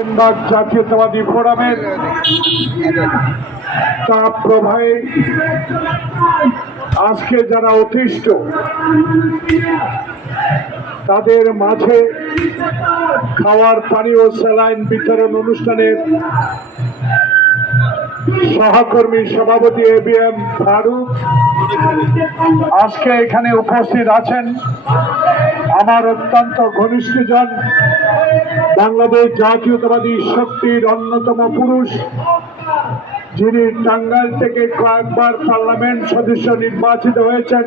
সেনবাগ জাতীয়তাবাদী ফোরামের তাপ প্রবাহে আজকে যারা অতিষ্ঠ, তাদের মাঝে খাওয়ার পানি ও স্যালাইন বিতরণ অনুষ্ঠানের সহকর্মী সভাপতি এ বি এম ফারুক আজকে এখানে উপস্থিত আছেন আমার অত্যন্ত ঘনিষ্ঠজন বাংলাদেশ জাতীয়তাবাদী শক্তির অন্যতম পুরুষ, যিনি টাঙ্গাইল থেকে কয়েকবার পার্লামেন্ট সদস্য নির্বাচিত হয়েছেন,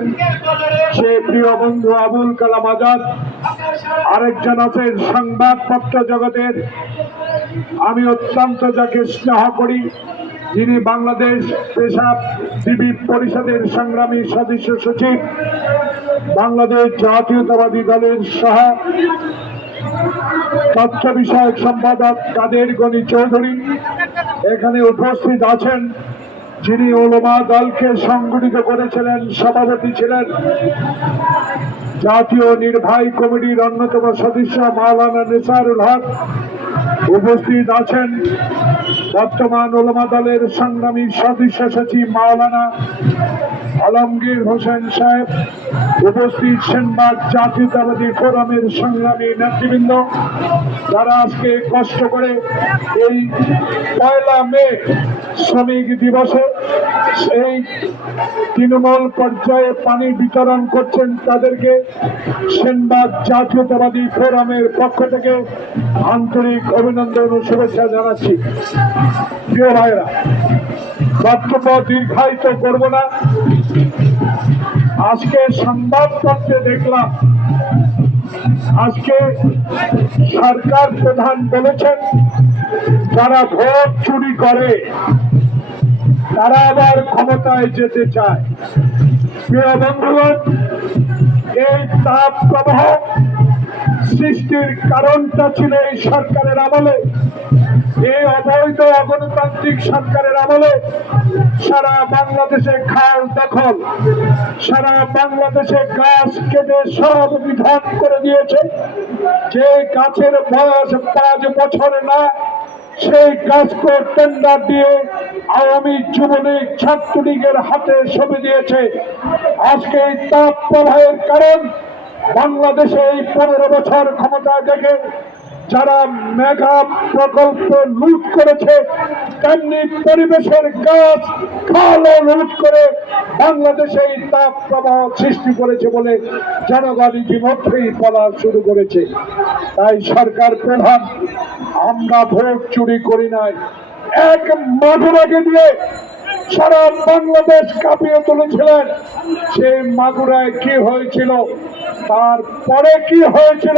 সে প্রিয় বন্ধু আবুল কালাম আজাদ। আরেকজন আছেন সংবাদপত্র জগতের। আমি অত্যন্ত যাকে স্নেহ করি, যিনি বাংলাদেশ পেশাব বিবি পরিষদের সংগ্রামী সদস্য সচিব, বাংলাদেশ জাতীয়তাবাদী দলের সহ তথ্য বিষয়ক সম্পাদক কাদের গনি চৌধুরী এখানে উপস্থিত আছেন, যিনি ওলমা দলকে সংগঠিত করেছিলেন, সভাপতি ছিলেন। জাতীয় নির্বাহী কমিটির অন্যতম সদস্য মাওলানা নিসারুল হক। উপস্থিত আছেন বর্তমান ওলমা দলের সংগ্রামী সদস্য সচিব মাওলানা আলমগীর হোসেন সাহেব, উপস্থিত সেনবাগ জাতীয়তাবাদী ফোরামের সংগ্রামী নেতৃবৃন্দ, যারা আজকে কষ্ট করে এই পয়লা মে শ্রমিক দিবসে সেই তৃণমূল পর্যায়ে পানি বিতরণ করছেন তাদেরকে সেনবাগ জাতীয়তাবাদী ফোরামের পক্ষ থেকে আন্তরিক অভিনন্দন ও শুভেচ্ছা জানাচ্ছি। প্রিয় ভাইরা বক্তব্য দীর্ঘায়িত করব না। আজকে সংবাদপত্রে দেখলাম, আজকে সরকার প্রধান বলেছেন, যারা ভোট চুরি করে, তারা আবার ক্ষমতায় যেতে চায়। প্রিয় বন্ধুগণ, এই তাপ প্রবাহ সৃষ্টির কারণটা ছিল এই সরকারের আমলে। এই অবৈধ অগণতান্ত্রিক সরকারের আমলে সারা বাংলাদেশে খাল দখল, সারা বাংলাদেশে গাছ কেটে সব বিধান করে দিয়েছে। যে গাছের বয়স পাঁচ বছর না সেই গাছকে টেন্ডার দিয়ে আওয়ামী যুবলীগ ছাত্রলীগের হাতে ছবি দিয়েছে। আজকে এই তাপ প্রবাহের কারণ বাংলাদেশে এই পনেরো বছর ক্ষমতা থেকে যারা মেঘা প্রকল্প লুট করেছে তেমনি পরিবেশের গাছ খালও লুট করে বাংলাদেশে এই তাপ প্রবাহ সৃষ্টি করেছে বলে জনগণ ইতিমধ্যেই বলা শুরু করেছে। তাই সরকার প্রধান, আমরা ভোট চুরি করি নাই। এক মাধুরাকে দিয়ে সারা বাংলাদেশ কাঁপিয়ে তুলেছিলেন। সেই মাগুরায় কি হয়েছিল তারপরে কি হয়েছিল?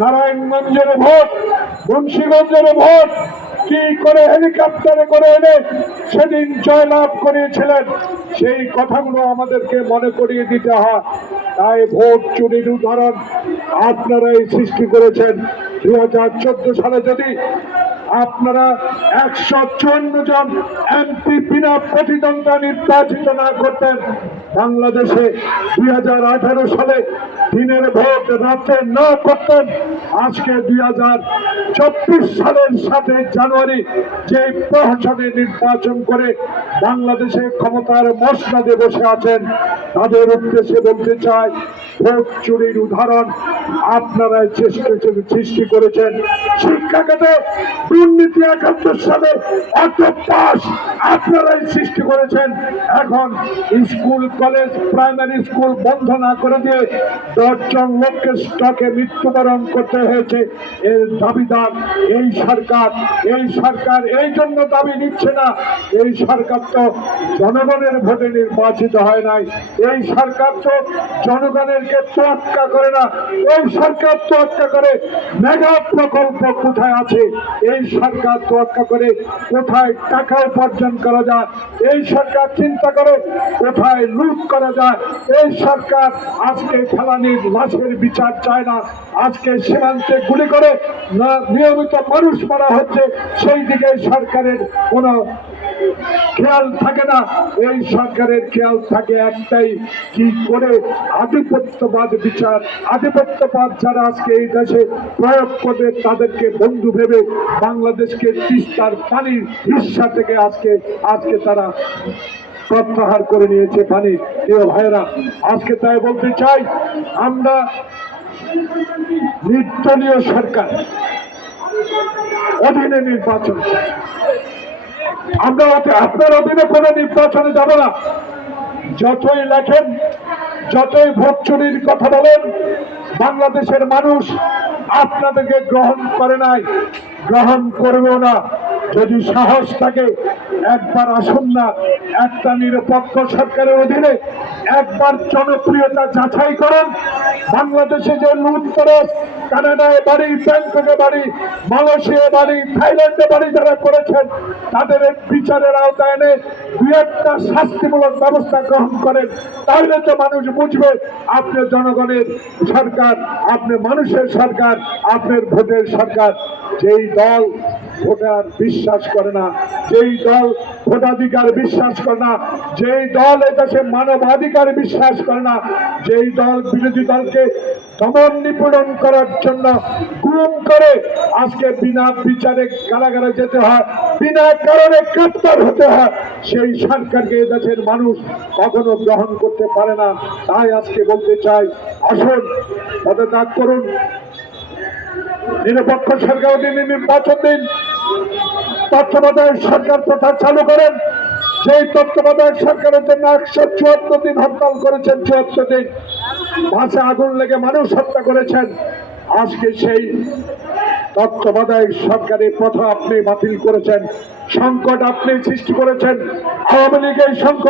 নারায়ণগঞ্জের ভোট, মুন্সীগঞ্জের ভোট কি করে হেলিকপ্টারে করে এনে সেদিন জয়লাভ করিয়েছিলেন? সেই কথাগুলো আমাদেরকে মনে করিয়ে দিতে হয়। তাই ভোট চুরির উদাহরণ আপনারাই সৃষ্টি করেছেন। দু হাজার চোদ্দ সালে যদি আপনারা একশো চুয়ান্ন জন এমপি বিনা প্রতিদ্বন্দ্বা নির্বাচিত না করতেন। বাংলাদেশে দুই হাজার আঠারো সালে দিনের ভোট রাতে না করতেন। আজকে দুই হাজার চব্বিশ সালের সাথে জানুয়ারি যে প্রহসনে নির্বাচন করে বাংলাদেশে ক্ষমতার মশলাদে বসে আছেন, তাদের উদ্দেশ্যে বলতে চাই, ভোট চুরির উদাহরণ আপনারাই চেষ্টা সৃষ্টি করেছেন। শিক্ষা খাতে দুর্নীতি একাত্তর সালে অর্থ পাশ আপনারাই সৃষ্টি করেছেন। এখন স্কুল, কলেজ, প্রাইমারি স্কুল বন্ধ না করে দিয়ে দশজন লোককে স্টকে মৃত্যুবরণ করতে হয়েছে। এর দাবিদার এই সরকার এই সরকার এই জন্য দাবি নিচ্ছে না। এই সরকার তো জনগণের ভোটে নির্বাচিত হয় নাই। এই সরকার তো জনগণেরকে তোয়াক্কা করে না। এই সরকার তোয়াক্কা করে মেগা প্রকল্প কোথায় আছে? এই সরকার তোয়াক্কা করে কোথায় টাকা উপার্জন করা যায়, এই সরকার চিন্তা করে কোথায় লুট করা যায়, এই সরকার আজকে ফেলানির লাশের বিচার চায় না, আজকে সীমান্তে গুলি করে নিয়মিত মানুষ মারা হচ্ছে, সেই দিকে সরকারের কোনো খেয়াল থাকে না, এই সরকারের খেয়াল থাকে একটাই, কি করে আধিপত্যবাদ বিচার, আধিপত্যবাদ যারা আজকে এই দেশে প্রয়োগ করবে তাদেরকে বন্ধু ভেবে বাংলাদেশকে তিস্তার পানির হিস্সা থেকে আজকে আজকে তারা প্রত্যাহার করে নিয়েছে পানি প্রিয় ভাইরা আজকে তাই বলতে চাই, আমরা নির্দলীয় সরকার, অধীনে নির্বাচন। আমরা আপনার অধীনে কোনো নির্বাচনে যাব না। যতই লেখেন, যতই ভোট চুরির কথা বলেন, বাংলাদেশের মানুষ আপনাদেরকে গ্রহণ করে নাই, গ্রহণ করবেও না। যদি সাহস থাকে, একবার আসুন না। একটা নিরপেক্ষ সরকারের অধীনে একবার জনপ্রিয়তা যাচাই করুন। বাংলাদেশে যে লুটতরস কানাডায় বাড়ি, ব্যাংককে বাড়ি মালয়েশিয়া বাড়ি, থাইল্যান্ডে বাড়ি যারা করেছেন, তাদের বিচারের আওতায় এনে দু একটা শাস্তিমূলক ব্যবস্থা গ্রহণ করেন। তাহলে তো মানুষ বুঝবে, আপনি জনগণের সরকার, আপনি মানুষের সরকার, আপনার ভোটের সরকার। যেই দল ভোটার বিশ্বাস করে না, যেই দল ভোটাধিকার বিশ্বাস করে না, যেই দল এদেশে মানবাধিকার বিশ্বাস করে না, যেই দল বিরোধী দলকে দমন নিপীড়ন করার জন্য গুম করে আজকে বিনা বিচারে কারাগারে যেতে হয়, বিনা কারণে গ্রেপ্তার হতে হয়, সেই সরকারকে দেশের মানুষ কখনো গ্রহণ করতে পারে না। তাই আজকে বলতে চাই, আসুন, পদত্যাগ করুন। নিরপেক্ষ সরকার অধীনে নির্বাচন দিন। তত্ত্বাবধায়ক সরকার প্রথা চালু করেন। সেই তত্ত্বাবধায়ক সরকারের জন্য একশো চুয়াত্তর দিন হরতাল করেছেন চুয়াত্তর দিন। ভাষা আগুন লেগে মানুষ হত্যা করেছেন। আজকে সেই তত্ত্বাবধায়ক সরকারের প্রথা আপনি বাতিল করেছেন। সংকট আপনি সৃষ্টি করেছেন। আওয়ামী লীগের সংকট